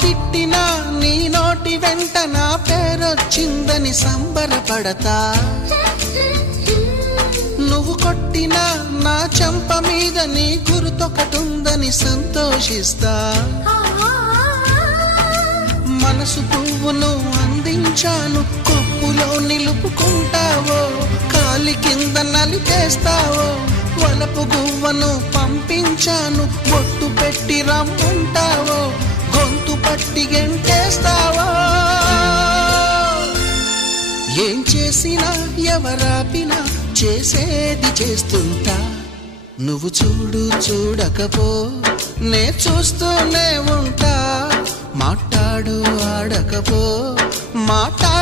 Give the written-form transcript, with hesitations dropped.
తిట్టినా నీ నోటి వెంట నా పేరొచ్చిందని సంబరపడతా. నువ్వు కొట్టినా నా చెంప మీద నీ గుర్తొకటుందని సంతోషిస్తా. మనసు పువ్వును అందించాను, కొప్పులో నిలుపుకుంటావో, కాలి కింద నలిపేస్తావో. వలపు గువ్వను పంపించాను, బొట్టు పెట్టి రమ్మంటావో, గొంతు పట్టి గెంటేస్తావో. ఏం చేసినా ఎవరాపినా చేసేది చేస్తుంటా. నువ్వు చూడు చూడకపో నే చూస్తూనే ఉంటా. మాట్లాడు ఆడకపో మాట్లాడు